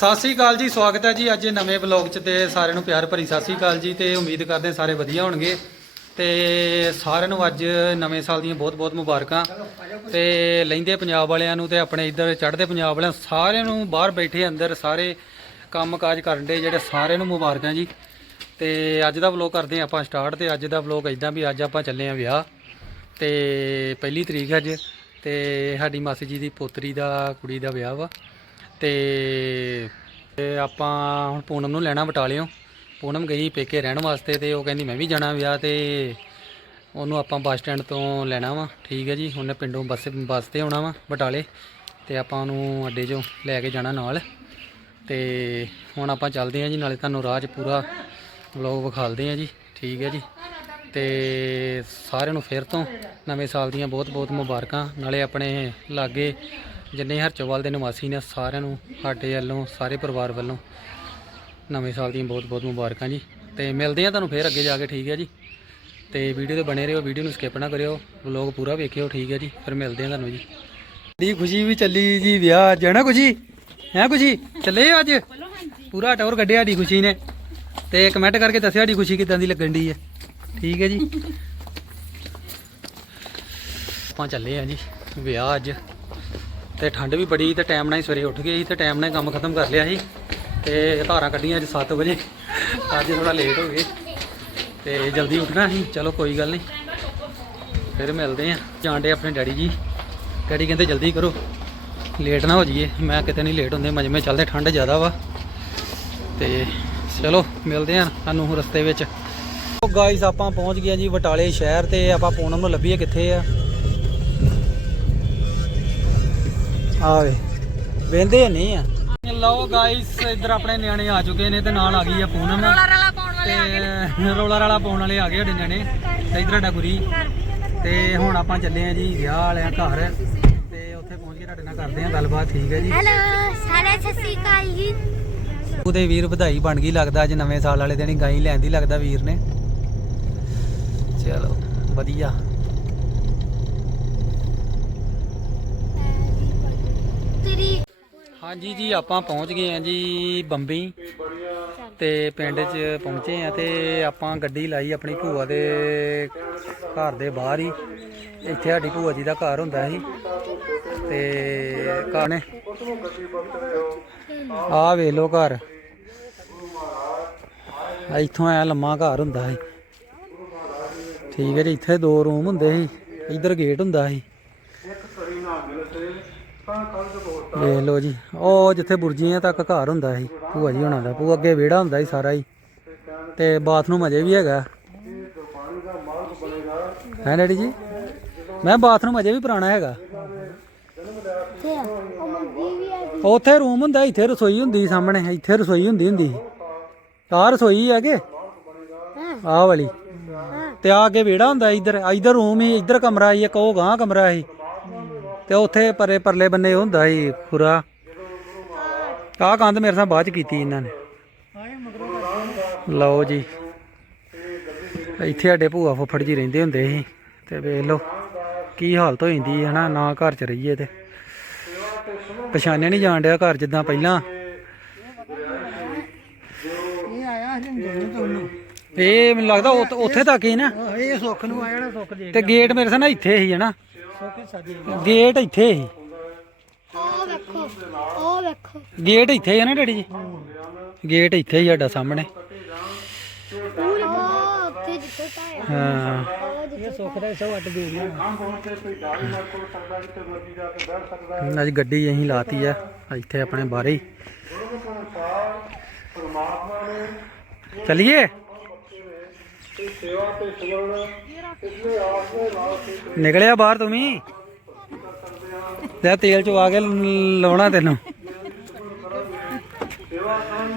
ਸਤਿ ਸ੍ਰੀ ਅਕਾਲ ਜੀ, ਸਵਾਗਤ ਹੈ ਜੀ ਅੱਜ ਨਵੇਂ ਵਲੌਗ 'ਚ ਤੇ ਸਾਰਿਆਂ ਨੂੰ ਪਿਆਰ ਭਰੀ ਸਤਿ ਸ੍ਰੀ ਅਕਾਲ ਜੀ ਤੇ ਉਮੀਦ ਕਰਦੇ ਸਾਰੇ ਵਧੀਆ ਹੋਣਗੇ। ਤੇ ਸਾਰਿਆਂ ਨੂੰ ਅੱਜ ਨਵੇਂ ਸਾਲ ਦੀਆਂ ਬਹੁਤ-ਬਹੁਤ ਮੁਬਾਰਕਾਂ। ਤੇ ਲੈਂਦੇ ਪੰਜਾਬ ਵਾਲਿਆਂ ਨੂੰ ਤੇ ਆਪਣੇ ਇੱਧਰ ਚੜ੍ਹਦੇ ਪੰਜਾਬ ਵਾਲਿਆਂ ਸਾਰਿਆਂ ਨੂੰ ਬਾਹਰ ਬੈਠੇ ਅੰਦਰ ਸਾਰੇ ਕੰਮਕਾਜ ਕਰਨ ਦੇ ਜਿਹੜੇ ਸਾਰਿਆਂ ਨੂੰ ਮੁਬਾਰਕਾਂ ਜੀ। ਤੇ ਅੱਜ ਦਾ ਵਲੌਗ ਕਰਦੇ ਹਾਂ ਆਪਾਂ ਸਟਾਰਟ ਤੇ ਅੱਜ ਦਾ ਵਲੌਗ ਇਦਾਂ ਵੀ ਅੱਜ ਆਪਾਂ ਚੱਲੇ ਆਂ ਵਿਆਹ। ਤੇ ਪਹਿਲੀ ਤਰੀਕ ਅੱਜ ਤੇ ਸਾਡੀ ਮਾਸੀ ਜੀ ਦੀ ਪੋਤਰੀ ਦਾ ਕੁੜੀ ਦਾ ਵਿਆਹ ਵਾ। ਤੇ ਆਪਾਂ ਹੁਣ ਪੂਨਮ ਨੂੰ ਲੈਣਾ ਬਟਾਲਿਓ। ਪੂਨਮ ਗਈ ਪੇਕੇ ਰਹਿਣ ਵਾਸਤੇ ਤੇ ਉਹ ਕਹਿੰਦੀ ਮੈਂ ਵੀ ਜਾਣਾ ਵਿਆਹ ਤੇ। ਉਹਨੂੰ ਆਪਾਂ ਬੱਸ ਸਟੈਂਡ ਤੋਂ ਲੈਣਾ ਵਾ। ਠੀਕ ਹੈ ਜੀ, ਉਹਨੇ ਪਿੰਡੋਂ ਬੱਸ ਬੱਸ ਤੇ ਆਉਣਾ ਵਾ ਬਟਾਲੇ। ਤੇ ਆਪਾਂ ਉਹਨੂੰ ਅੱਡੇ 'ਚੋਂ ਲੈ ਕੇ ਜਾਣਾ ਨਾਲ। ਤੇ ਹੁਣ ਆਪਾਂ ਚੱਲਦੇ ਹਾਂ ਜੀ, ਨਾਲੇ ਤੁਹਾਨੂੰ ਰਾਹ 'ਚ ਪੂਰਾ ਵਲੌਗ ਵਿਖਾਲਦੇ ਹਾਂ ਜੀ। ਠੀਕ ਹੈ ਜੀ। ਤੇ ਸਾਰਿਆਂ ਨੂੰ ਫਿਰ ਤੋਂ ਨਵੇਂ ਸਾਲ ਦੀਆਂ ਬਹੁਤ-ਬਹੁਤ ਮੁਬਾਰਕਾਂ। ਨਾਲੇ ਆਪਣੇ ਲਾਗੇ ਜਿੰਨੇ ਹਰਚੋਵਾਲ ਦੇ ਨਿਵਾਸੀ ਨੇ ਸਾਰਿਆਂ ਨੂੰ, ਸਾਡੇ ਵੱਲੋਂ, ਸਾਰੇ ਪਰਿਵਾਰ ਵੱਲੋਂ ਨਵੇਂ ਸਾਲ ਦੀਆਂ ਬਹੁਤ-ਬਹੁਤ ਮੁਬਾਰਕਾਂ ਜੀ। ਤੇ ਮਿਲਦੇ ਆ ਤੁਹਾਨੂੰ ਫਿਰ ਅੱਗੇ ਜਾ ਕੇ, ਠੀਕ ਹੈ ਜੀ। ਤੇ ਵੀਡੀਓ ਤੇ ਬਣੇ ਰਹੋ, ਵੀਡੀਓ ਨੂੰ ਸਕਿਪ ਨਾ ਕਰਿਓ ਵਲੌਗ ਪੂਰਾ ਵੇਖਿਓ, ਠੀਕ ਹੈ ਜੀ। ਫਿਰ ਮਿਲਦੇ ਆ ਤੁਹਾਨੂੰ ਜੀ। ਦੀ ਖੁਸ਼ੀ ਵੀ ਚੱਲੀ ਜੀ ਵਿਆਹ ਅੱਜ, ਹੈ ਨਾ ਖੁਸ਼ੀ ਹੈ ਖੁਸ਼ੀ ਚੱਲੇ ਅੱਜ? ਪੂਰਾ ਟੌਰ ਕੱਢਿਆ ਦੀ ਖੁਸ਼ੀ ਨੇ। ਤੇ ਕਮੈਂਟ ਕਰਕੇ ਦੱਸਿਆ ਦੀ ਖੁਸ਼ੀ ਕਿਦਾਂ ਦੀ ਲੱਗਣ ਦੀ ਹੈ। ਠੀਕ ਹੈ ਜੀ। ਆਪਾਂ ਚੱਲੇ ਆ ਜੀ, ਵਿਆਹ ਅੱਜ। ਤੇ ਠੰਡ ਵੀ ਬੜੀ ਤੇ ਟਾਈਮ ਨਾਲ ਹੀ ਸਵੇਰੇ ਉੱਠ ਗਏ ਸੀ ਤੇ ਟਾਈਮ ਨਾਲ ਕੰਮ ਖਤਮ ਕਰ ਲਿਆ ਸੀ ਤੇ ਧਾਰਾਂ ਕੱਢੀਆਂ ਅੱਜ 7 ਵਜੇ। ਅੱਜ ਥੋੜਾ ਲੇਟ ਹੋ ਗਏ। ਤੇ ਜਲਦੀ ਉੱਠਣਾ ਸੀ। ਚਲੋ ਕੋਈ ਗੱਲ ਨਹੀਂ। ਫਿਰ ਮਿਲਦੇ ਆ ਜਾਂਦੇ ਆਪਣੇ ਡੈਡੀ ਜੀ। ਡੈਡੀ ਕਹਿੰਦੇ ਜਲਦੀ ਕਰੋ। ਲੇਟ ਨਾ ਹੋ ਜਾਈਏ। ਮੈਂ ਕਿਤੇ ਨਹੀਂ ਲੇਟ ਹੁੰਦੇ। ਮਜਮੇ ਚੱਲਦੇ, ਠੰਡ ਜ਼ਿਆਦਾ ਵਾ। ਤੇ ਚਲੋ, ਮਿਲਦੇ ਆ ਸਾਨੂੰ ਰਸਤੇ ਵਿੱਚ। ਉਹ ਗਾਇਸ ਆਪਾਂ ਪਹੁੰਚ ਗਏ ਜੀ ਬਟਾਲੇ ਸ਼ਹਿਰ ਤੇ। ਆਪਾਂ ਪੂਨਮ ਨੂੰ ਲੱਭੀਏ ਕਿੱਥੇ ਆ। ਆਵੇ। ਵੇਂਦੇ ਨਹੀਂ ਆ? ਲਓ ਗਾਇਸ ਇੱਧਰ ਆਪਣੇ ਨਿਆਣੇ ਆ ਚੁੱਕੇ ਨੇ ਤੇ ਨਾਲ ਆ ਗਈ ਆ ਪੂਨਮ। ਤੇ ਰੋਲਾ ਰਾਲਾ ਪਾਉਣ ਵਾਲੇ ਆ ਗਏ ਸਾਡੇ ਨਿਆਣੇ। ਤੇ ਇੱਧਰ ਸਾਡਾ ਗੁਰੀ। ਤੇ ਹੁਣ ਆਪਾਂ ਚੱਲੇ ਆ ਜੀ ਵਿਆਹ ਵਾਲਿਆਂ ਘਰ। ਤੇ ਉੱਥੇ ਪਹੁੰਚ ਕੇ ਤੁਹਾਡੇ ਨਾਲ ਕਰਦੇ ਆ ਗੱਲਬਾਤ ਠੀਕ ਹੈ ਜੀ? ਹੈਲੋ ਸਾਰੇ ਸਤਿ ਸ੍ਰੀ ਅਕਾਲ ਜੀ। ਉਹਦੇ ਵੀਰ ਵਧਾਈ ਬਣ ਗਈ ਲੱਗਦਾ ਅੱਜ ਨਵੇਂ ਸਾਲ ਵਾਲੇ ਦਿਨ ਗਾਈ ਲੈਂਦੀ ਲੱਗਦਾ ਵੀਰ ਨੇ। ਚਲੋ ਵਧੀਆ ਤੇਰੀ ਹਾਂਜੀ ਜੀ, ਆਪਾਂ ਪਹੁੰਚ ਗਏ ਆਂ ਜੀ ਬੰਬੀ ਤੇ ਪਿੰਡ 'ਚ ਪਹੁੰਚੇ ਆ ਤੇ ਆਪਾਂ ਗੱਡੀ ਲਾਈ ਆਪਣੀ ਭੂਆ ਦੇ ਘਰ ਦੇ ਬਾਹਰ ਹੀ। ਇੱਥੇ ਸਾਡੀ ਭੂਆ ਜੀ ਦਾ ਘਰ ਹੁੰਦਾ ਸੀ। ਤੇ ਘਰ ਨੇ ਆਹ ਵੇਖ ਲਓ ਘਰ। ਇੱਥੋਂ ਐ ਲੰਮਾ ਘਰ ਹੁੰਦਾ ਸੀ। ਠੀਕ ਹੈ ਜੀ, ਇੱਥੇ ਦੋ ਰੂਮ ਹੁੰਦੇ ਸੀ। ਇੱਧਰ ਗੇਟ ਹੁੰਦਾ ਸੀ। ਵੇਖ ਲਓ ਜੀ, ਉਹ ਜਿੱਥੇ ਬੁਰਜੀਆਂ ਤੱਕ ਘਰ ਹੁੰਦਾ ਸੀ, ਭੂਆ ਜੀ ਹੋਣਾ ਦਾ, ਭੂਆ ਅੱਗੇ ਵਿਹੜਾ ਹੁੰਦਾ ਸੀ ਸਾਰਾ ਹੀ। ਤੇ ਬਾਥਰੂਮ ਅਜੇ ਵੀ ਹੈਗਾ। ਹੈ ਡੈਡੀ ਜੀ? ਮੈਂ ਬਾਥਰੂਮ ਅਜੇ ਵੀ ਪੁਰਾਣਾ ਹੈਗਾ। ਉੱਥੇ ਰੂਮ ਹੁੰਦਾ ਇੱਥੇ ਰਸੋਈ ਹੁੰਦੀ ਸੀ ਸਾਹਮਣੇ, ਇੱਥੇ ਰਸੋਈ ਹੁੰਦੀ ਹੁੰਦੀ ਸੀ। ਆਹ ਰਸੋਈ ਹੈਗੇ? ਹਾਂ ਆਹ ਵਾਲੀ। ਤੇ ਆ ਕੇ ਵਿਹੜਾ ਹੁੰਦਾ ਇੱਧਰ ਇੱਧਰ ਰੂਮ ਹੀ ਇੱਧਰ ਕਮਰਾ ਸੀ, ਇੱਕ ਉਹ ਗਾਂ ਕਮਰਾ ਸੀ। ਤੇ ਉੱਥੇ ਪਰੇ ਪਰਲੇ ਬੰਨੇ ਹੁੰਦਾ ਸੀ ਖੁਰਾ ਆਹ ਕੰਧ ਮੇਰੇ ਸਾਹ ਬਾਅਦ ਚ ਕੀਤੀ ਇਹਨਾਂ ਨੇ। ਲਓ ਜੀ। ਇੱਥੇ ਸਾਡੇ ਭੂਆ ਫੁੱਫੜ ਜੀ ਰਹਿੰਦੇ ਹੁੰਦੇ ਸੀ ਤੇ ਵੇਖ ਲਓ ਕੀ ਹਾਲਤ ਹੋ ਜਾਂਦੀ ਹੈ ਨਾ ਨਾ ਘਰ ਚ ਰਹੀਏ ਤੇ। ਪਛਾਣਿਆ ਨਹੀਂ ਜਾਣ ਡਿਆ ਘਰ ਜਿੱਦਾਂ ਪਹਿਲਾਂ। ਇਹ ਮੈਨੂੰ ਲੱਗਦਾ ਉੱਥ- ਤੱਕ ਹੀ ਨਾ। ਇਹ ਸੁੱਖ ਨੂੰ ਆਇਆ ਨਾ ਸੁੱਖ ਦੇ ਤੇ ਗੇਟ ਮੇਰੇ ਸਾਹ ਨਾ ਇੱਥੇ ਹੀ ਹੈ ਨਾ। ਗੇਟ ਇੱਥੇ। ਹੀ ਉਹ ਵੇਖੋ ਉਹ ਵੇਖੋ। ਗੇਟ ਇੱਥੇ ਹੀ ਹੈ ਨਾ ਡੈਡੀ ਜੀ? ਗੇਟ ਇੱਥੇ ਹੀ ਸਾਡਾ ਸਾਹਮਣੇ। ਪੂਰੇ ਉੱਥੇ ਜਿੱਥੇ ਪਾਇਆ ਹਾਂ। ਉਹ ਜਿੱਥੇ ਇਹ ਸੁੱਖ ਦਾ ਸਭ ਅੱਟ ਦੇ ਗਿਆ ਅੱਜ ਗੱਡੀ ਅਸੀਂ ਲਾਤੀ ਆ ਇੱਥੇ ਆਪਣੇ ਬਾਹਰੇ ਹੀ। ਚਲਿਏ? ਨਿਕਲਿਆ ਬਾਹਰ ਤੂੰ ਵੀ? ਲੈ ਤੇਲ ਚਵਾ ਕੇ ਲਾਉਣਾ ਤੈਨੂੰ।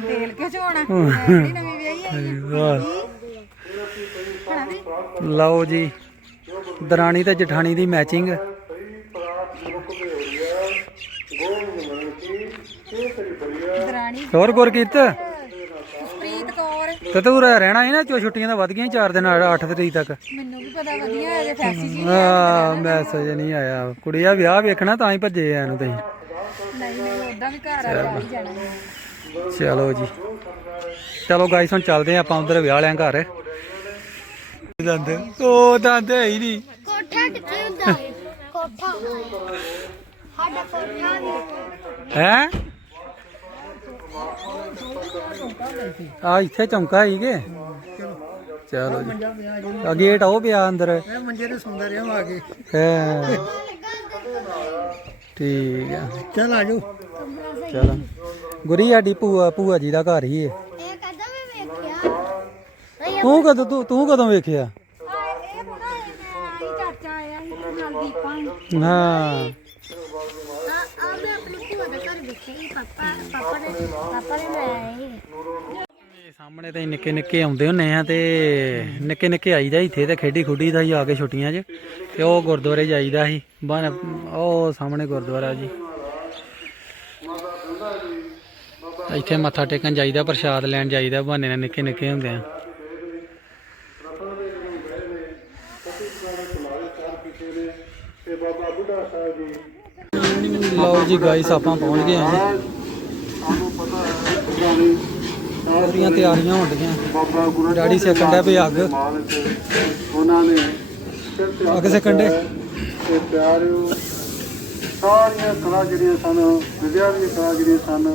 ਤੇਲ ਕਿਉਂ ਚੋਣਾ? ਜਿਹੜੀ ਨਵੀਂ ਵਿਆਹੀ ਆਈ ਵਾਹ। ਲਓ ਜੀ ਦਰਾਣੀ ਤੇ ਜਠਾਣੀ ਦੀ ਮੈਚਿੰਗ ਦਰਾਣੀ ਹੋਰ ਕੌਰ ਤੇ ਤੂੰ ਰਹਿ- ਰਹਿਣਾ ਹੈ ਨਾ ਚੋ ਛੁੱਟੀਆਂ ਤਾਂ ਵਧ ਗਈਆਂ 4 ਦਿਨ 8 ਤਰੀਕ ਤੱਕ। ਮੈਨੂੰ ਵੀ ਪਤਾ ਵਧੀਆ ਹੈ ਜੇ ਫੈਕਸੀ ਜੀ ਆ ਮੈਸੇਜ ਨਹੀਂ ਆਇਆ। ਕੁੜੀਆ ਵਿਆਹ ਵੇਖਣਾ ਤਾਂ ਹੀ ਭੱਜੇ ਆ ਇਹਨੂੰ ਤੁਸੀਂ। ਨਹੀਂ ਨਹੀਂ ਉਦਾਂ ਵੀ ਘਰ ਆ ਜਾ ਹੀ ਜਾਣਾ। ਹੈ। ਚਲੋ ਜੀ। ਚਲੋ ਗਾਇਸ ਹੁਣ ਚੱਲਦੇ ਆ ਆਪਾਂ ਉਧਰ ਵਿਆਹ ਵਾਲਿਆਂ ਘਰ। ਦੰਦ ਉਹ ਦੰਦ ਹੈ ਹੀ ਨਹੀਂ। ਕੋਠਾ ਕਿੱਥੇ ਹੁੰਦਾ ਕੋਠਾ। ਸਾਡਾ ਕੋਠਾ ਨਹੀਂ। ਹੈ? ਆ ਇੱਥੇ ਚੌਂਕਾ ਹੀਗੇ ਚਲੋ ਜੀ। ਆ ਗੇਟ ਉਹ ਪਿਆ ਅੰਦਰ। ਮੰਜੇ ਤੇ ਸੌਂਦਾ ਰਿਹਾ ਵਾ ਕੇ। ਹੈ। ਠੀਕ ਆ। ਚੱਲ ਆਜੋ ਚਲ। ਗੁਰੀ ਸਾਡੀ ਭੂਆ ਭੂਆ ਜੀ ਦਾ ਘਰ ਹੀ ਹੈ ਇਹ ਕਦੋਂ ਵੀ ਵੇਖਿਆ? ਤੂੰ ਕਦੋਂ ਤੂੰ ਤੂੰ ਕਦੋਂ ਵੇਖਿਆ? ਇਹ ਥੋੜਾ ਆਈ ਚਾਚਾ ਆਇਆ ਸੀ ਨਾਲ ਦੀਪਾਂ। ਹਾਂ ਆ ਆ ਮੈਂ ਆਪਣੀ ਭੂਆ ਦੇ ਘਰ ਵੇਖਿਆ ਸੀ ਪਾਪਾ ਪਾਪਾ ਨੇ ਪਾਪਾ ਨੇ ਲੈ ਸੀ ਸਾਹਮਣੇ ਤਾਂ ਨਿੱਕੇ ਨਿੱਕੇ ਆਉਂਦੇ ਹੁੰਨੇ ਆ ਤੇ ਨਿੱਕੇ ਨਿੱਕੇ ਆਈਦਾ ਇੱਥੇ ਤੇ ਖੇਡੀ ਖੁੱਡੀ ਦਾ ਹੀ ਆ ਕੇ ਛੁੱਟੀਆਂ 'ਚ ਤੇ ਉਹ ਗੁਰਦੁਆਰੇ ਜਾਈਦਾ ਸੀ। ਉਹ ਸਾਹਮਣੇ ਗੁਰਦੁਆਰਾ ਜੀ। ਇੱਥੇ ਮੱਥਾ ਟੇਕਣ ਜਾਈਦਾ, ਪ੍ਰਸ਼ਾਦ ਲੈਣ ਜਾਈਦਾ, ਬਹਾਨੇ ਨਾਲ ਨਿੱਕੇ ਨਿੱਕੇ ਹੁੰਦੇ ਆ। ਲਓ ਜੀ ਗਾਈਸ ਆਪਾਂ ਪਹੁੰਚ ਗਏ ਹਾਂ ਜੀ ਪੂਰੀਆਂ ਤਿਆਰੀਆਂ ਹੋਣ ਡੀਆਂ ਡੈਡੀ ਸੇਕਣ ਡਿਆ ਪਈ ਅੱਗ। ਉਹਨਾਂ ਨੇ ਸਿਰ ਤੇ ਅੱਗ ਸੇਕਣ ਡੇ ਤੇ ਪਿਆਰਿਓ ਸਾਰੀਆਂ ਕਲਾ ਜਿਹੜੀਆਂ ਸਨ ਵਿਦਿਆ ਦੀਆਂ ਕਲਾ ਜਿਹੜੀਆਂ ਸਨ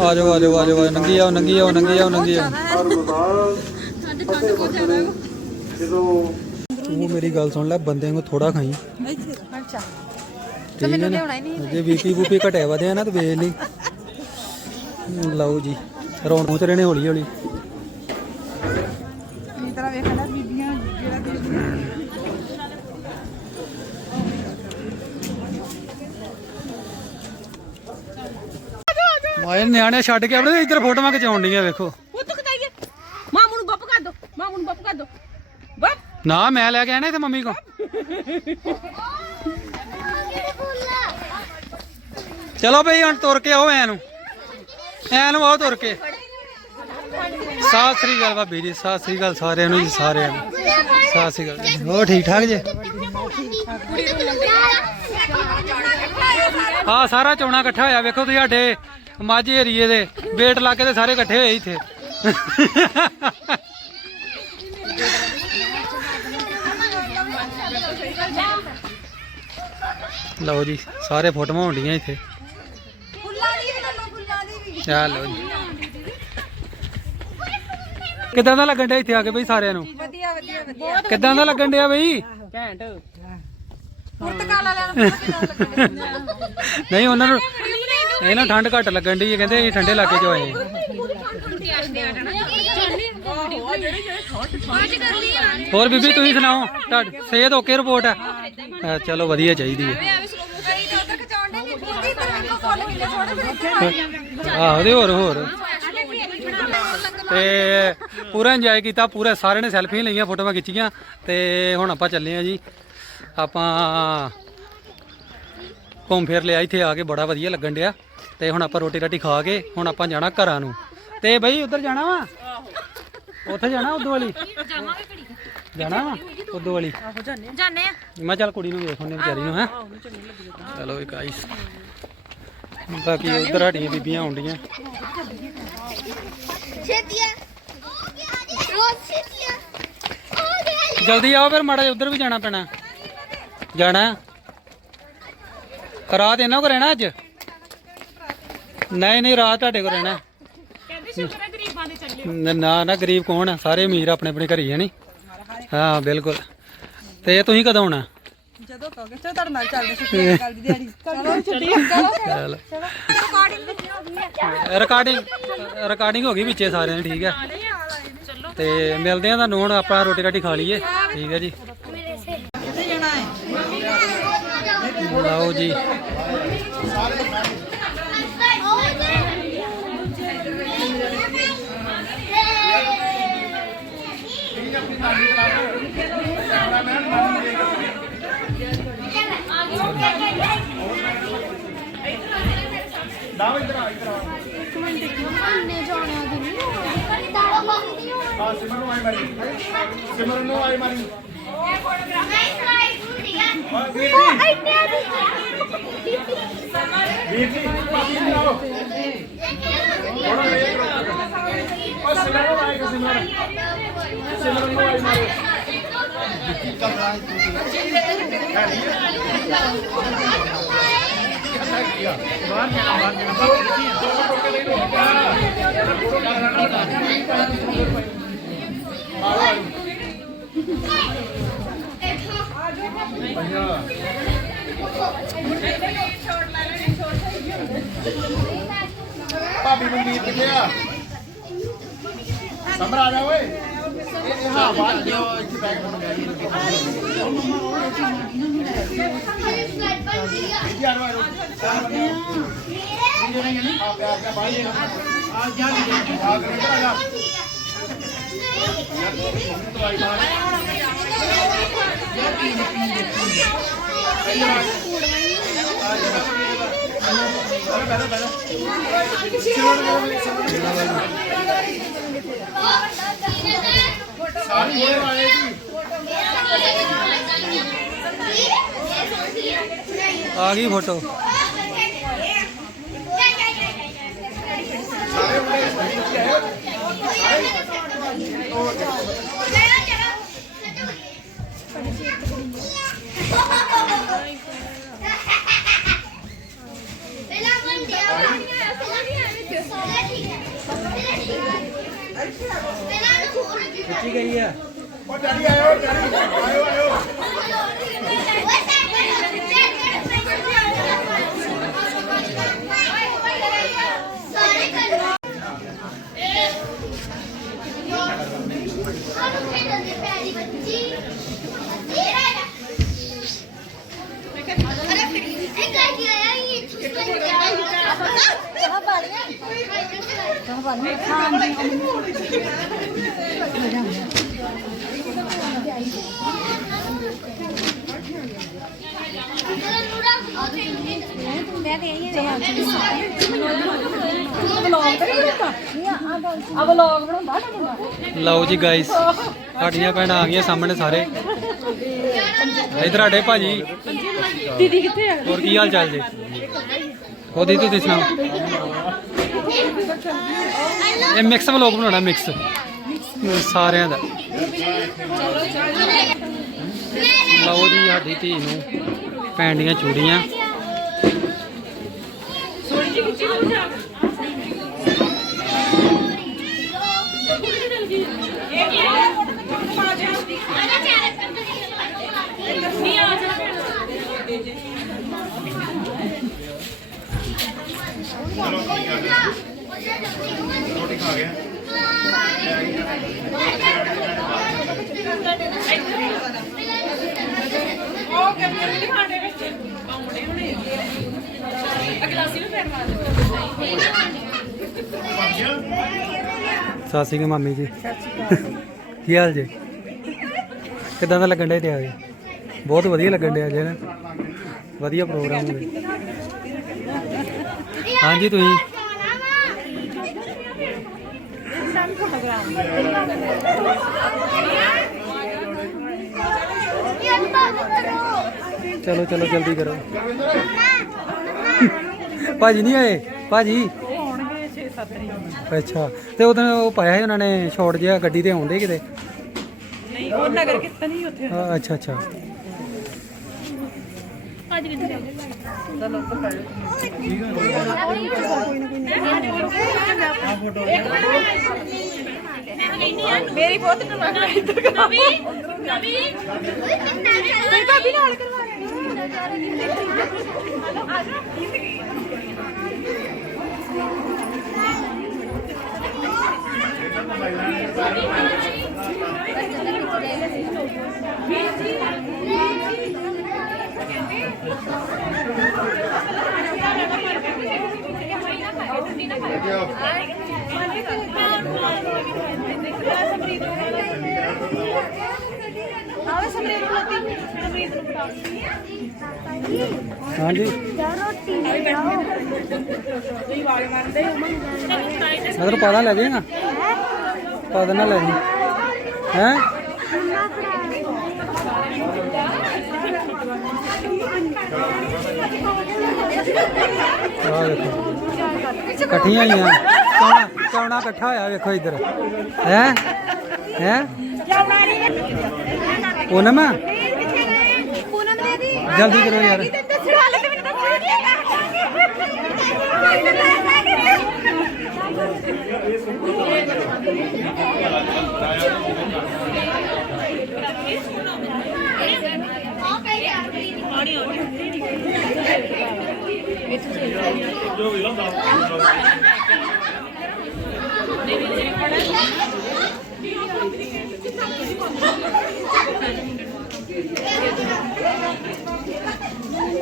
ਆ ਜਾਓ ਆ ਜਾਓ ਆ ਜਾਓ ਨੰਗੀ ਆਓ ਨੰਗੀ ਆਓ ਨੰਗੀ ਆਓ ਨੰਗੀ ਆਓ। ਹਰ ਵਿਭਾਗ ਸਾਡੇ ਕੰਨ ਬਹੁਤ ਜ਼ਿਆਦਾ ਜਦੋਂ ਤੂੰ ਮੇਰੀ ਗੱਲ ਸੁਣ ਲੈ ਬੰਦੇ ਨੂੰ ਥੋੜਾ ਖਾਈ। ਅੱਛਾ ਠੀਕ ਹੈ ਨਾ? ਲਿਆਉਣਾ ਹੀ ਨਹੀਂ ਜੇ ਬੀਪੀ ਬੂਪੀ ਘਟਿਆ ਵਧਿਆ ਨਾ ਤੇ ਵੇਚ ਲਈ। ਲਓ ਜੀ। ਰੌਣ ਪਹੁੰਚ ਰਹੇ ਨੇ ਹੌਲੀ ਹੌਲੀ। ਇਸ ਤਰ੍ਹਾਂ ਵੇਖਣਾ ਬੀਬੀਆਂ ਜਿਹੜਾ ਕਿ ਮਾਏ ਨਿਆਣੇ ਛੱਡ ਕੇ ਆਪਣੇ ਇੱਧਰ ਫੋਟੋਆਂ ਖਿਚਾਉਣ ਡੀਆਂ ਵੇਖੋ। ਉਹ ਤੱਕ ਮਾਮੂ ਨੂੰ ਬੱਪ ਕਰ ਦੋ ਮਾਮੂ ਨੂੰ ਬੱਪ ਕਰ ਦੋ। ਬੱਪ ਨਾ ਮੈਂ ਲੈ ਕੇ ਆਣਾ ਇੱਥੇ ਮੰਮੀ ਕੋ ਚਲੋ ਭਈ ਹੁਣ ਤੁਰ ਕੇ ਆਓ ਐ ਨੂੰ ਐ ਨੂੰ ਆਓ ਤੁਰ ਕੇ। ਸਤਿ ਸ੍ਰੀ ਅਕਾਲ ਭਾਬੀ ਜੀ ਸਤਿ ਸ੍ਰੀ ਅਕਾਲ ਸਾਰਿਆਂ ਨੂੰ ਜੀ ਸਾਰਿਆਂ ਨੂੰ। ਸਤਿ ਸ੍ਰੀ ਅਕਾਲ। ਹੋਰ ਠੀਕ ਠਾਕ ਜੇ? ਆ ਸਾਰਾ ਚੋਣਾ ਇਕੱਠਾ ਹੋਇਆ ਵੇਖੋ ਤੁਸੀਂ ਸਾਡੇ ਮਾਝੇ ਏਰੀਏ ਦੇ ਵੇਟ ਲਾ ਕੇ ਤੇ ਸਾਰੇ ਇਕੱਠੇ ਹੋਏ ਇੱਥੇ। ਲਓ ਜੀ ਸਾਰੇ ਫੋਟੋਆਂ ਹੋਣੀਆਂ ਇੱਥੇ। ਫੁੱਲਾਂ ਦੀ ਵੀ ਲਓ ਫੁੱਲਾਂ ਦੀ ਵੀ। ਆ ਲਓ ਜੀ। ਕਿੱਦਾਂ ਦਾ ਲੱਗਣ ਡਿਆ ਇੱਥੇ ਆ ਕੇ ਬਈ ਸਾਰਿਆਂ ਨੂੰ? ਵਧੀਆ ਵਧੀਆ ਵਧੀਆ। ਕਿੱਦਾਂ ਦਾ ਲੱਗਣ ਡਿਆ ਬਈ? ਪੁਰਤਕਾਲ ਵਾਲਿਆਂ ਨੂੰ ਨਹੀਂ ਉਹਨਾਂ ਨੂੰ ਇਹਨਾਂ ਨੂੰ ਠੰਡ ਘੱਟ ਲੱਗਣ ਦੀ ਕਹਿੰਦੇ ਅਸੀਂ ਠੰਡੇ ਇਲਾਕੇ 'ਚ ਆਏ। ਹੋਰ ਬੀਬੀ ਤੁਸੀਂ ਸੁਣਾਓ? ਤੁਹਾਡੀ ਸਿਹਤ ਓਕੇ ਰਿਪੋਰਟ ਹੈ? ਚਲੋ ਵਧੀਆ ਚਾਹੀਦੀ ਹੈ। ਦੇ ਆਹੋ ਤੇ ਹੋਰ ਹੋਰ। ਤੇ ਪੂਰਾ ਇੰਜੋਏ ਕੀਤਾ ਪੂਰੇ ਸਾਰਿਆਂ ਨੇ ਸੈਲਫੀਆਂ ਲਈਆਂ ਫੋਟੋਆਂ ਖਿੱਚੀਆਂ ਤੇ ਹੁਣ ਆਪਾਂ ਚੱਲੇ ਆ ਜੀ। ਆਪਾਂ ਘੁੰਮ ਫਿਰ ਲਿਆ ਇੱਥੇ ਆ ਕੇ ਬੜਾ ਵਧੀਆ ਲੱਗਣ ਡਿਆ। ਤੇ ਹੁਣ ਆਪਾਂ ਰੋਟੀ ਰਾਟੀ ਖਾ ਕੇ ਹੁਣ ਆਪਾਂ ਜਾਣਾ ਘਰਾਂ ਨੂੰ। ਤੇ ਬਈ ਉੱਧਰ ਜਾਣਾ ਵਾ? ਉੱਥੇ ਜਾਣਾ ਉਦੋਂ ਵਾਲੀ? ਜਾਣਾ ਵਾ? ਉਦੋਂ ਵਾਲੀ? ਜਾਣੇ ਆ। ਮੈਂ ਚੱਲ ਕੁੜੀ ਨੂੰ ਵੇਖ ਉਹਨੇ ਵਿਚਾਰੀ ਨੂੰ ਹੈ? ਚਲੋ ਇਹ ਗਾਈਸ ਬਾਕੀ ਉਧਰ ਸਾਡੀਆਂ ਬੀਬੀਆਂ ਆਉਂਦੀਆਂ ਛੇਤੀਆ ਉਹ ਛੇਤੀਆ ਉਹ ਗਿਆ ਜਲਦੀ ਆਓ ਫਿਰ ਮਾੜਾ ਜਿਹਾ ਉਧਰ ਵੀ ਜਾਣਾ ਪੈਣਾ। ਜਾਣਾ ਰਾਤ ਇਹਨਾਂ ਕੋ ਰਹਿਣਾ ਅੱਜ? ਨਹੀਂ ਨਹੀਂ ਰਾਤ ਤੁਹਾਡੇ ਕੋ ਰਹਿਣਾ ਕਹਿੰਦੇ ਸ਼ੁਕਰ ਹੈ ਗਰੀਬਾਂ ਦੇ ਚੱਲੇ। ਨ- ਨਾ ਗਰੀਬ ਕੌਣ ਆ ਸਾਰੇ ਅਮੀਰ ਆਪਣੇ ਆਪਣੇ ਘਰੀ ਹੈ ਨੀ ਹਾਂ ਬਿਲਕੁਲ। ਤੇ ਤੁਸੀਂ ਕਦੋਂ ਆਉਣਾ? ਜਦੋਂ ਕਹੋਗੇ ਚਲੋ ਤੁਹਾਡੇ ਨਾਲ ਚੱਲਦੇ ਛੁੱਟੀ ਕੱਲ ਦੀ ਦਿਹਾੜੀ। ਚਲੋ ਛੁੱਟੀ ਚਲ ਰਿਕਾਰਡਿੰਗ ਰਿਕਾਰਡਿੰਗ ਹੋ ਗਈ ਵਿੱਚੇ ਸਾਰਿਆਂ ਦੀ ਠੀਕ ਹੈ। ਤੇ ਮਿਲਦੇ ਆ ਤੁਹਾਨੂੰ ਹੁਣ ਆਪਾਂ ਰੋਟੀ ਰਾਟੀ ਖਾ ਲਈਏ। ਠੀਕ ਹੈ ਜੀ। ਕਿੱਥੇ ਜਾਣਾ ਹੈ ਲਓ ਜੀ ਅੰਨੇ ਜਾਣਿਆ ਦੀ ਨਹੀਂ ਹੋਣੀ ਦਾੜਾ ਬੰਦੀ ਹੋਣੀ ਹਾਂ ਸਿਮਰਨ ਨੂੰ ਆਈ ਮਾਰੀ ਸਿਮਰਨ ਨੂੰ ਆਈ ਮਾਰੀ ਵੀਰ ਜੀ ਪਾਪੀ ਨੂੰ ਲਾਓ ਥੋੜਾ ਵੇਟ ਕਰੋ ਉਹ ਸਿਮਰਨ ਨੂੰ ਆਏਗਾ ਸਿਮਰਨ ਸਿਮਰਨ ਨੂੰ ਆਈ ਮਾਰੀ ਜਿੰਦੇ ਤੇ ਇਹ ਇਹ ਹਾਂ ਬਾਅਦ ਜੋ ਇੱਥੇ ਬੈਗ ਨੂੰ ਲੈ ਜੀ ਹਰੀ ਸਲਾਈਡ ਬਣ ਗਈ ਆ ਜੀ ਆ ਰੋ ਮੇਰੇ ਆ ਪਿਆ ਪਿਆ ਬਾਈ ਆ ਜਾ ਜੀ ਆ ਸਾਰੀ ਹੋਏ ਵਾਲੇ ਜੀ ਆ ਗਈ ਫੋਟੋ ਪਹਿਲਾਂ ਬਣ ਗਿਆ ਪਹਿਲਾਂ ਨਹੀਂ ਆਇਆ ਪਹਿਲਾਂ ਠੀਕ ਹੈ ਪਹਿਲਾਂ ਠੀਕ ਹੈ ਪਹਿਲਾਂ ਨੂੰ ਹੋਰ ਕੀ ਖਿੱਚੀ ਗਈ ਆ ਉਹ ਡੈਡੀ ਆਇਓ ਡੈਡੀ ਆਇਓ ਆਇਓ ਸਾਰੇ ਕਰ ਸਾਨੂੰ ਖੇਡਣ ਦੇ ਪੈਰੀ ਬੱਚੀ ਇਹ ਰਾਜਾ ਅਰੇ ਫਿਰ ਇਹ ਕਹਿ ਕੇ ਆਇਆ ਇਹ ਚੁੱਪ ਕਰ ਗਿਆ ਕਹਾਂ ਬਾਲੀਆਂ ਕਹਾਂ ਬਾਲੀਆਂ ਮੈਂ ਤੇ ਆਈ ਹਾਂ ਆ ਵਲੌਗ ਬਣਾਉਂਦਾ ਨਾ ਮੁੰਡਾ ਲਓ ਜੀ ਗਾਇਸ ਸਾਡੀਆਂ ਭੈਣਾਂ ਆ ਗਈਆਂ ਸਾਹਮਣੇ ਸਾਰੇ। ਇਧਰ ਆਡੇ ਭਾਜੀ। ਦੀਦੀ ਕਿੱਥੇ ਆ? ਹੋਰ ਕੀ ਹਾਲ ਚਾਲ ਜੀ? ਉਹਦੀ ਤੁਸੀਂ ਸੁਣਾਓ। ਇਹ ਮਿਕਸ ਵਲੋਗ ਬਣਾਉਣਾ ਮਿਕਸ ਸਾਰਿਆਂ ਦਾ। ਲਓ ਜੀ, ਸਾਡੀ ਧੀ ਨੂੰ ਭੈਣ ਦੀਆਂ ਚੂੜੀਆਂ। ਰੋਟੀ ਖਾ ਗਿਆ ਉਹ ਕੈਮਰੇ ਨਹੀਂ ਦਿਖਾਣੇ ਵਿੱਚ ਆਉਣੇ ਹੁਣੇ ਅਗਲਾਸੀ ਨੂੰ ਫੇਰ ਮਾਰ ਸਤਿ ਸ਼੍ਰੀ ਅਕਾਲ ਮਾਮੀ ਜੀ। ਕੀ ਹਾਲ ਜੀ? ਕਿਦਾਂ ਦਾ ਲੱਗਣ ਡਿਆ ਤੇ ਆ ਬਹੁਤ ਵਧੀਆ ਲੱਗਣ ਡਿਆ ਜੀ ਨਾ। ਵਧੀਆ ਪ੍ਰੋਗਰਾਮ ਹੋ ਗਿਆ ਹਾਂਜੀ, ਤੁਸੀਂ? ਚਲੋ ਚਲੋ ਜਲਦੀ ਕਰੋ। ਭਾਜੀ ਨਹੀਂ ਆਏ? ਭਾਜੀ? ਹੋਣਗੇ 6-7 ਤਰੀਕ ਅੱਛਾ। ਤੇ ਉਦੋਂ ਉਹ ਪਾਇਆ ਸੀ ਉਹਨਾਂ ਨੇ ਸ਼ਾਰਟ ਜਿਹਾ ਗੱਡੀ ਤੇ ਆਉਂਦੇ ਕਿਤੇ? ਨਹੀਂ ਉਹ ਨਗਰ ਕੀਰਤਨ ਹੀ ਉੱਥੇ ਹਾਂ, ਅੱਛਾ ਅੱਛਾ। ਬਹੁਤ ਕਰਵਾ ਇੱਧਰ ਕਰਾ ਨਵੀ ਨਵੀ ਤੇ ਭਾਬੀ ਨਾਲ ਕਰਵਾ ਆਵੇ ਸਮਰੀਤ ਲੋਤੀ ਸਮਰੀਤ ਨੂੰ ਬੁਲਾ ਹਾਂਜੀ। ਅਗਰ ਪਤਾ ਲੈ ਜਾਏਗਾ ਪਤਾ ਨਾ ਲੈ ਜੀ ਹੈ? ਆ ਦੇਖੋ ਇਕੱਠੀਆਂ ਹੀ ਆ ਚੌਣਾ ਚੌਣਾ ਇਕੱਠਾ ਹੋਇਆ ਵੇਖੋ ਇੱਧਰ। ਹੈ? ਹੈ? ਪੂਨਮ? ਜਲਦੀ ਕਰੋ ਯਾਰ। ਦੱਸੋ ਹਾਲੇ ਤੇ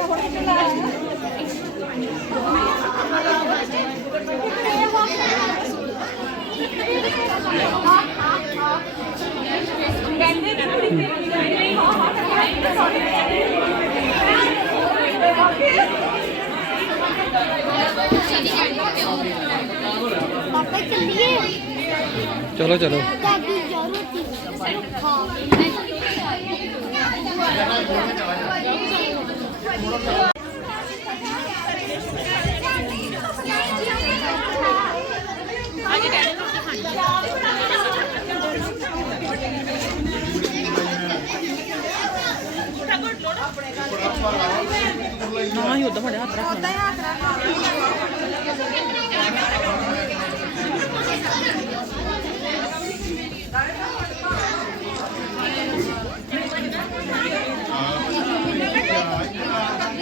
ਮੈਨੂੰ ਦੱਸੋ ਆ ਪੈ ਗਿਆ ਪਾਪਾ ਚੱਲੀਏ ਚਲੋ ਚਲੋ ਹੀ ਹੱਥ ਰੱਖ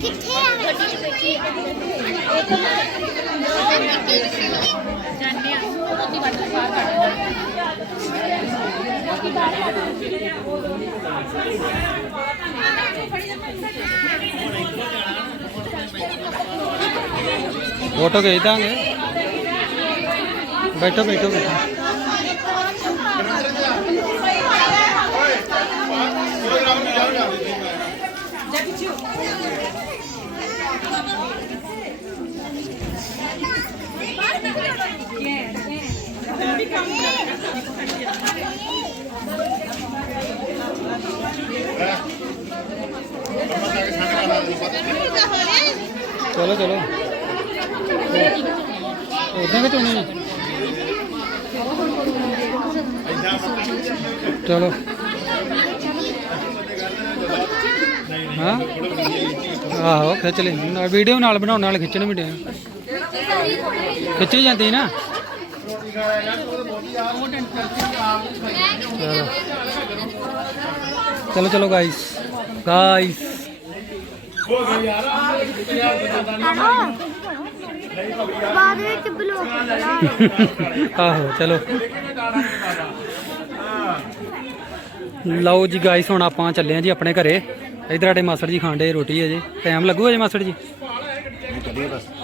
ਕਿੱਥੇ ਆ ਗੱਡੀ 'ਚ ਬੈਠੀ ਜਾਣਦੇ ਆ? ਰੋਟੀ ਵੱਟ ਬਾਹਰ ਕੱਢ ਫੋਟੋ ਖਿੱਚ ਦਾਂਗੇ। ਬੈਠੋ ਬੈਠੋ ਬੈਠੋ। ਚਲੋ ਚਲੋ ਉਦਾਂ ਕਿ ਚੋਣੀ ਚਲੋ ਹਾਂ? ਆਹੋ ਖਿੱਚ ਲੈ ਵੀਡੀਓ ਨਾਲ ਬਣਾਉਣ ਨਾਲ ਖਿੱਚਣ ਵੀ ਡਿਆ। ਖਿੱਚੀ ਜਾਂਦੀ ਨਾ? ਚਲੋ ਚਲੋ ਗਾਇਸ ਗਾਇਸ ਬਾਅਦ ਵਿੱਚ ਬਲੌਗ ਆਹੋ ਚਲੋ। ਲਓ ਜੀ ਗਾਇਸ ਹੁਣ ਆਪਾਂ ਚੱਲੇ ਆਂ ਜੀ ਆਪਣੇ ਘਰੇ। ਇਧਰ ਆਡੇ ਮਾਸੜ ਜੀ ਖਾਂਡੇ ਰੋਟੀ ਹੈ ਜੀ। ਟਾਈਮ ਲੱਗੂਗਾ ਜੀ ਮਾਸੜ ਜੀ?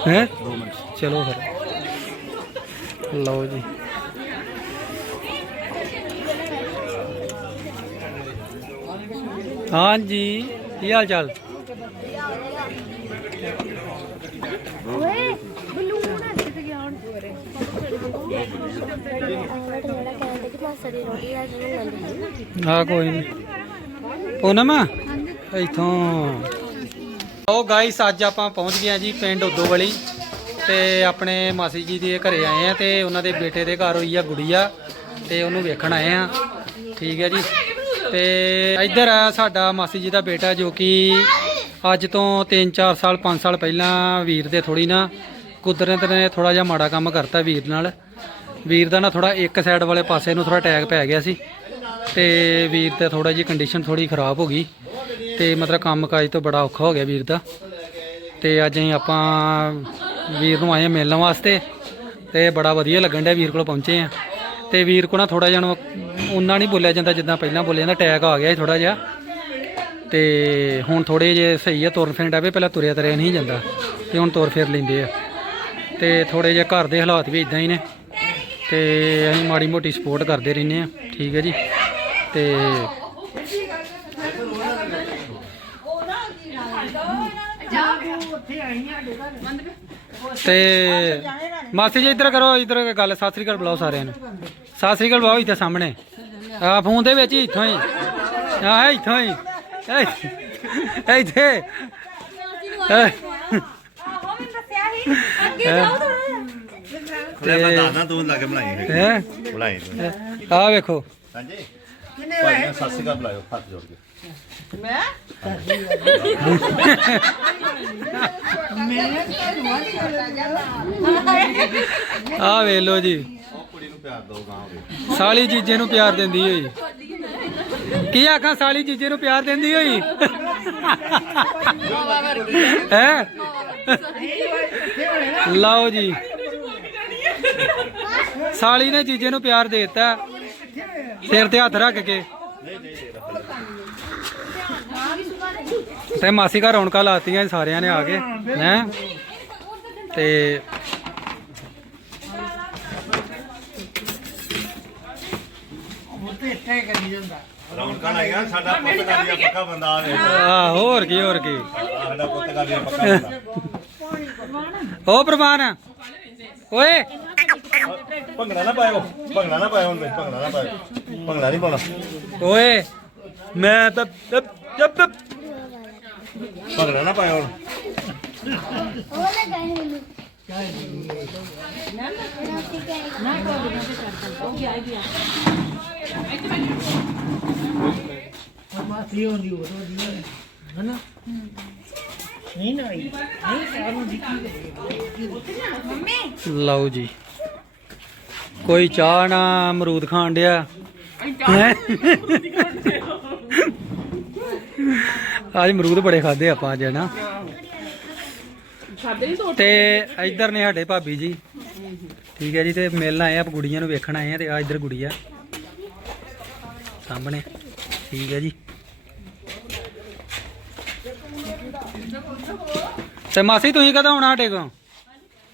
ਹੈ? ਚਲੋ ਫਿਰ। ਲਓ ਜੀ। ਹਾਂਜੀ ਕੀ ਹਾਲ ਚਾਲ? ਓਏ ਬਲੂਨ ਗਿਆ ਹੁਣ। ਹਾਂ ਕੋਈ ਨਹੀਂ ਪੂਨਮ? ਇਥੋਂ। ਉਹ ਗਾਇਸ ਅੱਜ ਆਪਾਂ ਪਹੁੰਚ ਗਏ ਆ ਜੀ ਪਿੰਡ ਉਦੋਵਲੀ ਤੇ ਆਪਣੇ ਮਾਸੀ ਜੀ ਦੇ ਘਰੇ ਆਏ ਆ ਤੇ ਉਹਨਾਂ ਦੇ ਬੇਟੇ ਦੇ ਘਰ ਹੋਈ ਆ ਗੁੜੀਆ ਤੇ ਉਹਨੂੰ ਵੇਖਣ ਆਏ ਆ ਠੀਕ ਹੈ ਜੀ। ਤੇ ਇੱਧਰ ਆ ਸਾਡਾ ਮਾਸੀ ਜੀ ਦਾ ਬੇਟਾ ਜੋ ਕਿ ਅੱਜ ਤੋਂ 3-4 ਸਾਲ 5 ਸਾਲ ਪਹਿਲਾਂ ਵੀਰ ਦੇ ਥੋੜੀ ਨਾ ਕੁਦਰਤ ਨੇ ਥੋੜਾ ਜਿਹਾ ਮਾੜਾ ਕੰਮ ਕਰਤਾ ਵੀਰ ਨਾਲ। ਵੀਰ ਦਾ ਨਾ ਥੋੜਾ ਇੱਕ ਸਾਈਡ ਵਾਲੇ ਪਾਸੇ ਨੂੰ ਥੋੜਾ ਅਟੈਕ ਪੈ ਗਿਆ ਸੀ ਤੇ ਵੀਰ ਤੇ ਥੋੜਾ ਜੀ ਕੰਡੀਸ਼ਨ ਥੋੜੀ ਖਰਾਬ ਹੋ ਗਈ। ਤੇ ਮਤਲਬ ਕੰਮ ਕਾਜ ਤੋਂ ਬੜਾ ਔਖਾ ਹੋ ਗਿਆ ਵੀਰ ਦਾ। ਤੇ ਅੱਜ ਅਸੀਂ ਆਪਾਂ ਵੀਰ ਨੂੰ ਆਏ ਹਾਂ ਮਿਲਣ ਵਾਸਤੇ ਤੇ ਬੜਾ ਵਧੀਆ ਲੱਗਣ ਡਿਆ ਵੀਰ ਕੋਲ ਪਹੁੰਚੇ ਆ ਤੇ ਵੀਰ ਕੋ ਨਾ ਥੋੜਾ ਜਿਹਾ ਉਹਨਾਂ ਨਹੀਂ ਬੋਲਿਆ ਜਾਂਦਾ ਜਿੱਦਾਂ ਪਹਿਲਾਂ ਬੋਲਿਆ ਜਾਂਦਾ ਅਟੈਕ ਆ ਗਿਆ ਥੋੜਾ ਜਿਹਾ। ਤੇ ਹੁਣ ਥੋੜੇ ਜੇ ਸਹੀ ਆ, ਤੁਰ ਫਿਰਨ ਡਾਵੇ ਪਹਿਲਾਂ ਤੁਰਿਆ ਤਰਿਆ ਨਹੀਂ ਜਾਂਦਾ ਤੇ ਹੁਣ ਤੁਰ ਫਿਰ ਲੈਂਦੇ ਆ। ਤੇ ਥੋੜੇ ਜਿਹਾ ਘਰ ਦੇ ਹਾਲਾਤ ਵੀ ਇਦਾਂ ਹੀ ਨੇ। ਤੇ ਅਸੀਂ ਮਾੜੀ ਮੋਟੀ ਸਪੋਰਟ ਕਰਦੇ ਰਹਿੰਦੇ ਆ ਠੀਕ ਹੈ ਜੀ। ਤੇ ਤੇ ਮਾਸੀ ਜੀ ਇੱਧਰ ਕਰੋ ਇੱਧਰ ਗੱਲ ਸਤਿ ਸ੍ਰੀ ਅਕਾਲ ਬੁਲਾਓ ਸਾਰਿਆਂ ਨੂੰ। ਸਤਿ ਸ੍ਰੀ ਅਕਾਲ ਬੁਲਾਓ ਇੱਥੇ ਸਾਹਮਣੇ। ਆ ਫੋਨ ਦੇ ਵਿੱਚ ਹੀ ਇੱਥੋਂ ਹੀ। ਆ ਇੱਥੋਂ ਹੀ। ਇੱਥੇ। ਤੂੰ ਬਣਾਈ ਹੈ? ਬਣਾਈ ਆਹ ਵੇਖੋ। ਹਾਂਜੀ। ਭਾਈ ਨੇ ਸਤਿ ਸ਼੍ਰੀ ਅਕਾਲ ਬੁਲਾਇਓ ਹੱਥ ਜੋੜ ਕੇ। ਆ ਵੇ ਲਓ ਜੀ। ਉਹ ਕੁੜੀ ਨੂੰ ਪਿਆਰ ਦੋ ਗਾਂ ਹੋਵੇ ਸਾਲੀ ਜੀਜੇ ਨੂੰ ਪਿਆਰ ਦਿੰਦੀ ਹੋਈ ਕੀ ਆਖਾਂ, ਸਾਲੀ ਜੀਜੇ ਨੂੰ ਪਿਆਰ ਦਿੰਦੀ ਹੋਈ ਹੈ? ਲਓ ਜੀ। ਸਾਲੀ ਨੇ ਜੀਜੇ ਨੂੰ ਪਿਆਰ ਦੇ ਦਿੱਤਾ। ਸਿਰ ਤੇ ਹੱਥ ਰੱਖ ਕੇ। ਤੇ ਮਾਸੀ ਘਰ ਰੌਣਕਾਂ ਲਾਤੀਆਂ ਸਾਰਿਆਂ ਨੇ ਆ ਕੇ ਹੈ? ਤੇ ਰੌਣਕਾਂ ਲਾਈਆਂ ਸਾਡਾ ਪੁੱਤ ਦਾ ਪੱਕਾ ਬੰਦਾ ਆਵੇ। ਆ ਹੋਰ ਕੀ ਹੋਰ ਕੀ। ਸਾਡਾ ਪੁੱਤ ਦਾ ਪੱਕਾ ਬੰਦਾ। ਓ ਪ੍ਰਮਾਨ ਓਏ। ਭੰਗੜਾ ਨਾ ਪਾਇਓ ਭੰਗੜਾ ਨਾ ਪਾਇਓ ਹੁਣ ਭੰਗੜਾ ਨਾ ਪਾਇਓ। ਭੰਗੜਾ ਨਹੀਂ ਪਾਉਣਾ। ਓਏ। ਮੈਂ ਤਾਂ ਭੰਗੜਾ ਨਾ ਪਾਇਓ ਹੁਣ। ਉਹ ਹੈ ਲਓ ਜੀ। ਕੋਈ ਚਾਹ ਨਾ ਅਮਰੂਦ ਖਾਣ ਡਿਆ? ਹੈਂ? ਅੱਜ ਅਮਰੂਦ ਬੜੇ ਖਾਦੇ ਆਪਾਂ ਅੱਜ ਨਾ ਖਾਦੇ ਨਹੀਂ ਤੋੜ ਤੇ ਇੱਧਰ ਨੇ ਸਾਡੇ ਭਾਬੀ ਜੀ। ਠੀਕ ਹੈ ਜੀ ਤੇ ਮਿਲਣ ਆਏ ਆ ਗੁੜੀਆਂ ਨੂੰ ਵੇਖਣ ਆਏ ਆ ਤੇ ਆ ਇੱਧਰ ਗੁੜੀਆ ਸਾਹਮਣੇ। ਠੀਕ ਹੈ ਜੀ। ਤੇ ਮਾਸੀ ਤੁਸੀਂ ਕਦੋਂ ਆਉਣਾ ਸਾਡੇ ਕੋਲ?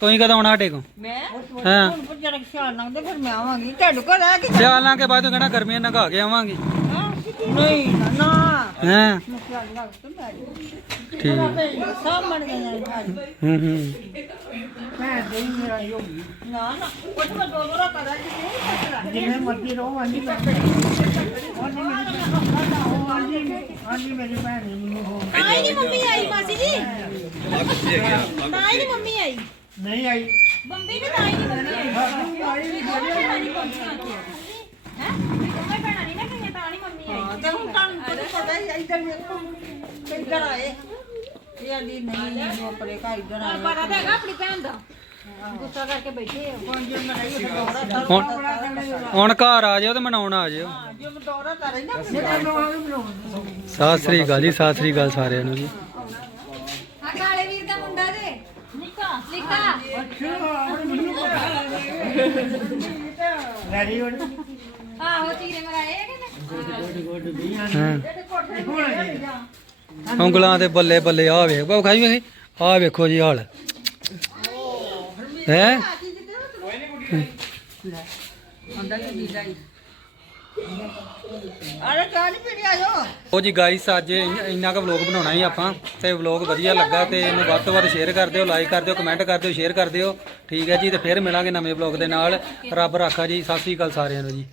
ਤੁਸੀਂ ਕਦੋਂ ਆਉਣਾ ਸਾਡੇ ਕੋਲ? ਮੈਂ? ਹਾਂ। ਹੁਣ ਜਰਾ ਖਿਆਲ ਲੰਘਦੇ ਫਿਰ ਮੈਂ ਆਵਾਂਗੀ। ਤੁਹਾਡੇ ਕੋਲ ਰਹਿ ਕੇ। ਸਿਆਲ ਲਾਂ ਕੇ ਬਾਅਦ ਤੂੰ ਕਹਿਣਾ ਗਰਮੀਆਂ ਨਗਾ ਕੇ ਆਵਾਂਗੇ। ਹਾਂ। ਮੈਂ ਖਿਆਲ ਲੱਗ ਤੇ ਮੈਂ ਠੀਕ ਹੈ। ਸਭ ਮਰ ਗਏ ਨੇ ਭਾਜੀ ਹੂੰ ਹੂੰ ਮੈਂ ਦੇ ਮੇਰਾ ਯੋ ਨਾ ਤਾਂ ਤੇ ਹੁਣ ਤੁਹਾਨੂੰ ਤਾਂ ਪਤਾ ਹੀ ਇੱਧਰ ਵੇਖੋ ਇੱਧਰ ਆਏ। ਇਹ ਆਂਦੀ ਨਹੀਂ ਜੋ। ਪਰੇ ਕਾ ਇੱਧਰ ਆਏ ਪਤਾ ਤਾਂ ਹੈਗਾ ਆਪਣੀ ਭੈਣ ਦਾ। ਗੁੱਸਾ ਕਰਕੇ ਬੈਠੇ ਆ ਹੁਣ ਜੇ ਮੈਂ ਰਹੀ ਦੌਰਾ ਹੁਣ ਹੁਣ ਘਰ ਆ ਜਾਓ ਤੇ ਮਨਾਉਣ ਆ ਜਾਓ। ਜੇ ਮੈਂ ਦੌਰਾ ਕਰੇ ਨਾ ਮੈਨੂੰ ਸਤਿ ਸ੍ਰੀ ਅਕਾਲ ਜੀ ਸਤਿ ਸ੍ਰੀ ਅਕਾਲ ਸਾਰਿਆਂ ਨੂੰ ਜੀ। ਆ ਕਾਲੇ ਵੀਰ ਦਾ ਮੁੰਡਾ ਦੇ ਨਿੱਕਾ। ਨਿੱਕਾ। ਰੈਡੀ ਹੋ ਆਹੋ ਚੀਰੇ ਮਰਾਏ ਕਿ ਹਾਂ। ਉਂਗਲਾਂ ਤੇ ਬੱਲੇ ਬੱਲੇ ਆ ਵੇਖ, ਬਾਬੂ ਖਾਈ ਵੇਖੀ ਆ ਵੇਖੋ ਜੀ ਹਾਲ। ਹੈ? ਉਹ ਜੀ ਗਾਈਸ ਅੱਜ ਇੰਨਾ ਕੁ ਵਲੌਗ ਬਣਾਉਣਾ ਹੀ ਆਪਾਂ, ਤੇ ਵਲੌਗ ਵਧੀਆ ਲੱਗਾ ਤੇ ਇਹਨੂੰ ਵੱਧ ਤੋਂ ਵੱਧ ਸ਼ੇਅਰ ਕਰ ਦਿਓ ਲਾਈਕ ਕਰ ਦਿਓ ਕਮੈਂਟ ਕਰ ਦਿਓ ਸ਼ੇਅਰ ਕਰ ਦਿਓ। ਠੀਕ ਹੈ ਜੀ, ਤੇ ਫਿਰ ਮਿਲਾਂਗੇ ਨਵੇਂ ਵਲੌਗ ਦੇ ਨਾਲ। ਰੱਬ ਰਾਖਾ ਜੀ, ਸਤਿ ਸ੍ਰੀ ਅਕਾਲ ਸਾਰਿਆਂ ਨੂੰ ਜੀ।